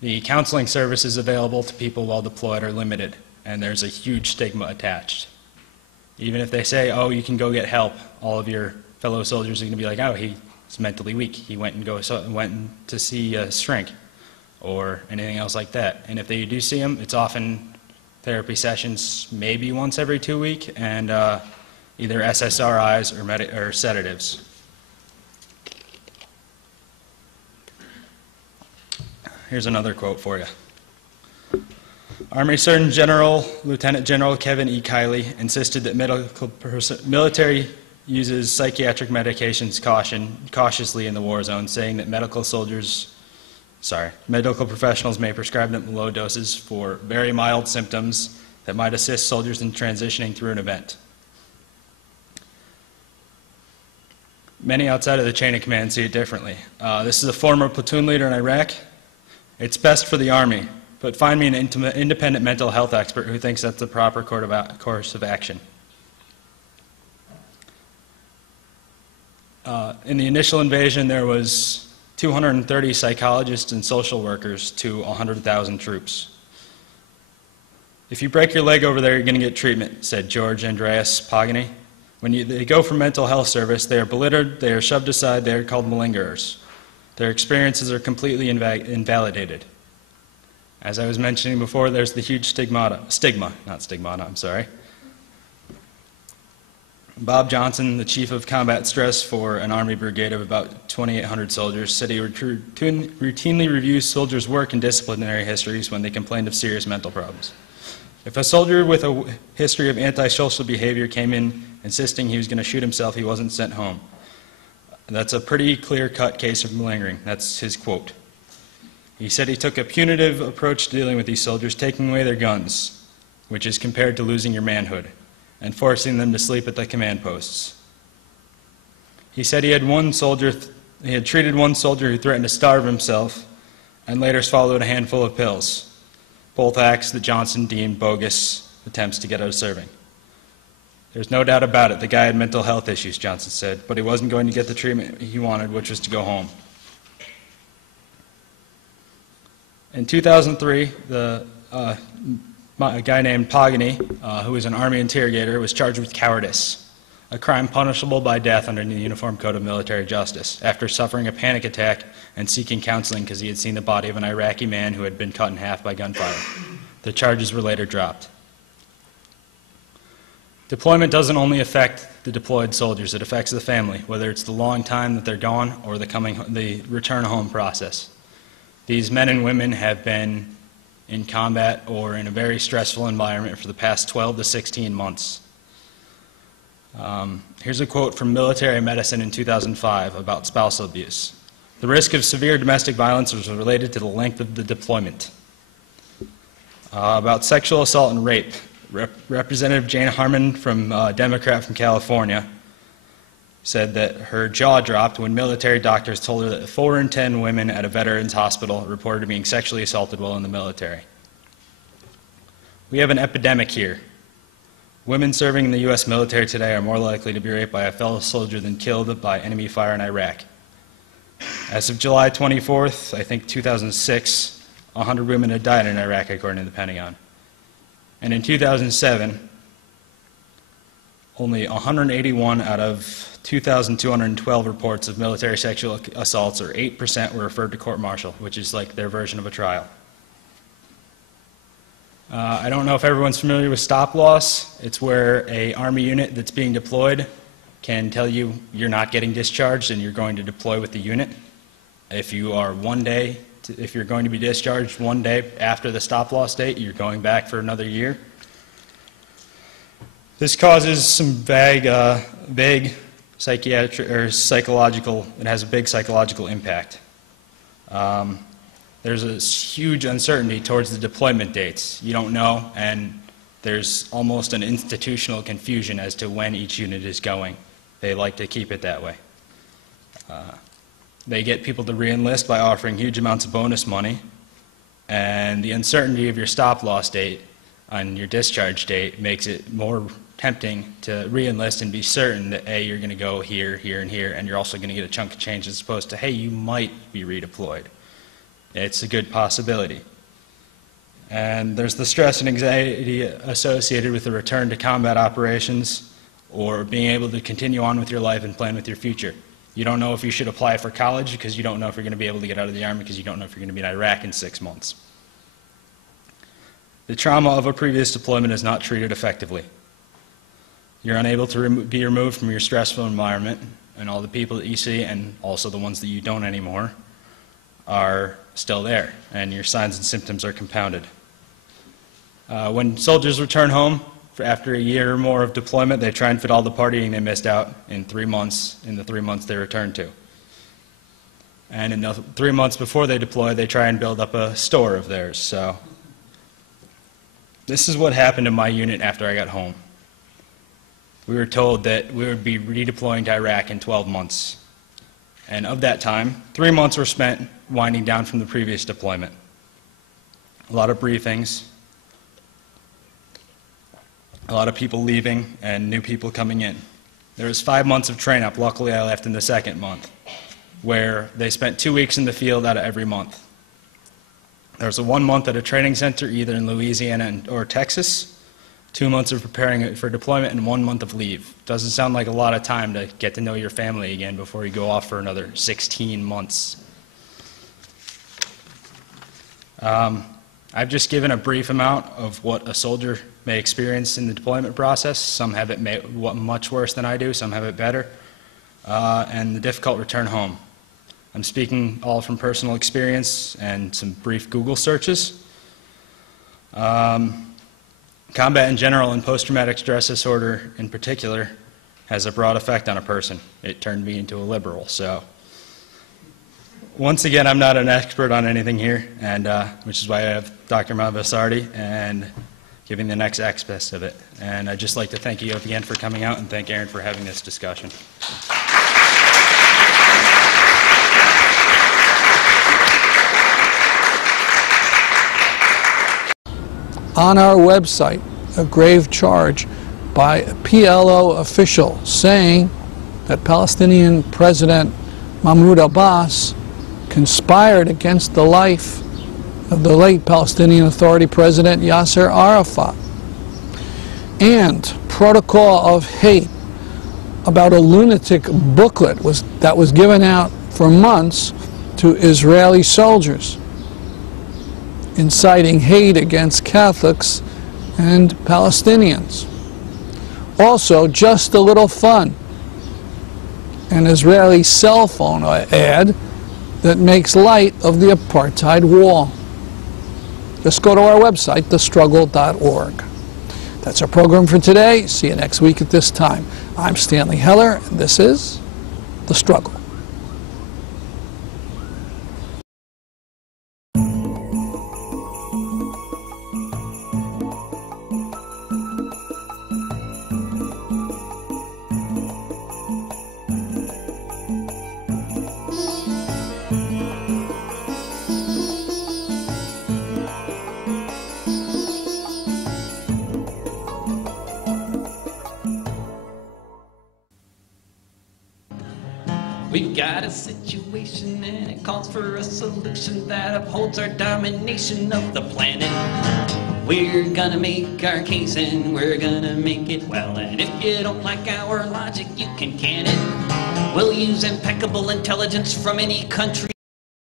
The counseling services available to people while deployed are limited, and there's a huge stigma attached. Even if they say, oh, you can go get help, all of your fellow soldiers are going to be like, oh, he's mentally weak. He went to see a shrink or anything else like that. And if they do see him, it's often therapy sessions, maybe once every 2 weeks, and either SSRIs or sedatives. Here's another quote for you. Army Surgeon General Lieutenant General Kevin E. Kiley insisted that military uses psychiatric medications cautiously in the war zone, saying that medical professionals may prescribe them in low doses for very mild symptoms that might assist soldiers in transitioning through an event. Many outside of the chain of command see it differently. This is a former platoon leader in Iraq. It's best for the Army, but find me an independent mental health expert who thinks that's the proper course of action. In the initial invasion, there was 230 psychologists and social workers to 100,000 troops. If you break your leg over there, you're going to get treatment, said George Andreas Pagani. When they go for mental health service, they are belittled, they are shoved aside, they are called malingerers. Their experiences are completely invalidated. As I was mentioning before, there's the huge stigma. Bob Johnson, the chief of combat stress for an Army brigade of about 2,800 soldiers, said he routinely reviews soldiers' work and disciplinary histories when they complained of serious mental problems. If a soldier with a history of antisocial behavior came in insisting he was going to shoot himself, he wasn't sent home. That's a pretty clear-cut case of malingering. That's his quote. He said he took a punitive approach to dealing with these soldiers, taking away their guns, which is compared to losing your manhood, and forcing them to sleep at the command posts. He said he had treated one soldier who threatened to starve himself and later swallowed a handful of pills, both acts that Johnson deemed bogus attempts to get out of serving. There's no doubt about it, the guy had mental health issues, Johnson said, but he wasn't going to get the treatment he wanted, which was to go home. In 2003, a guy named Pagani, who was an Army interrogator, was charged with cowardice, a crime punishable by death under the Uniform Code of Military Justice, after suffering a panic attack and seeking counseling because he had seen the body of an Iraqi man who had been cut in half by gunfire. The charges were later dropped. Deployment doesn't only affect the deployed soldiers, it affects the family, whether it's the long time that they're gone or the return home process. These men and women have been in combat or in a very stressful environment for the past 12 to 16 months. Here's a quote from Military Medicine in 2005 about spousal abuse. The risk of severe domestic violence was related to the length of the deployment. About sexual assault and rape, Representative Jane Harmon, Democrat from California, said that her jaw dropped when military doctors told her that 4 in 10 women at a veterans hospital reported being sexually assaulted while in the military. We have an epidemic here. Women serving in the U.S. military today are more likely to be raped by a fellow soldier than killed by enemy fire in Iraq. As of July 24th, I think 2006, 100 women had died in Iraq, according to the Pentagon. And in 2007, only 181 out of 2,212 reports of military sexual assaults, or 8%, were referred to court-martial, which is like their version of a trial. I don't know if everyone's familiar with stop-loss. It's where an Army unit that's being deployed can tell you you're not getting discharged and you're going to deploy with the unit. If you are if you're going to be discharged one day after the stop-loss date, you're going back for another year. This causes some vague psychiatric or psychological, it has a big psychological impact. There's a huge uncertainty towards the deployment dates. You don't know, and there's almost an institutional confusion as to when each unit is going. They like to keep it that way. They get people to re-enlist by offering huge amounts of bonus money, and the uncertainty of your stop-loss date on your discharge date makes it more tempting to re-enlist and be certain that, A, you're going to go here, here, and here, and you're also going to get a chunk of change as opposed to, hey, you might be redeployed. It's a good possibility. And there's the stress and anxiety associated with the return to combat operations or being able to continue on with your life and plan with your future. You don't know if you should apply for college because you don't know if you're going to be able to get out of the Army because you don't know if you're going to be in Iraq in 6 months. The trauma of a previous deployment is not treated effectively. You're unable to be removed from your stressful environment, and all the people that you see, and also the ones that you don't anymore, are still there, and your signs and symptoms are compounded. When soldiers return home after a year or more of deployment, they try and fit all the partying they missed out in 3 months, in the 3 months they return to. And in the 3 months before they deploy, they try and build up a store of theirs. So this is what happened to my unit after I got home. We were told that we would be redeploying to Iraq in 12 months. And of that time, 3 months were spent winding down from the previous deployment. A lot of briefings, a lot of people leaving, and new people coming in. There was 5 months of train-up. Luckily, I left in the second month, where they spent 2 weeks in the field out of every month. There was a 1 month at a training center, either in Louisiana or Texas, 2 months of preparing for deployment, and 1 month of leave. Doesn't sound like a lot of time to get to know your family again before you go off for another 16 months. I've just given a brief amount of what a soldier may experience in the deployment process. Some have it much worse than I do, some have it better, and the difficult return home. I'm speaking all from personal experience and some brief Google searches. Combat in general and post-traumatic stress disorder in particular has a broad effect on a person. It turned me into a liberal. So once again, I'm not an expert on anything here, and which is why I have Dr. Mavasardi and giving the next aspect of it. And I'd just like to thank you again for coming out and thank Aaron for having this discussion. On our website, a grave charge by a PLO official saying that Palestinian President Mahmoud Abbas conspired against the life of the late Palestinian Authority President Yasser Arafat, and protocol of hate about a lunatic booklet that was given out for months to Israeli soldiers, inciting hate against Catholics and Palestinians. Also, just a little fun, an Israeli cell phone ad that makes light of the apartheid wall. Just go to our website, thestruggle.org. That's our program for today. See you next week at this time. I'm Stanley Heller, and this is The Struggle. We've got a situation and it calls for a solution that upholds our domination of the planet. We're gonna make our case and we're gonna make it well. And if you don't like our logic, you can it. We'll use impeccable intelligence from any country.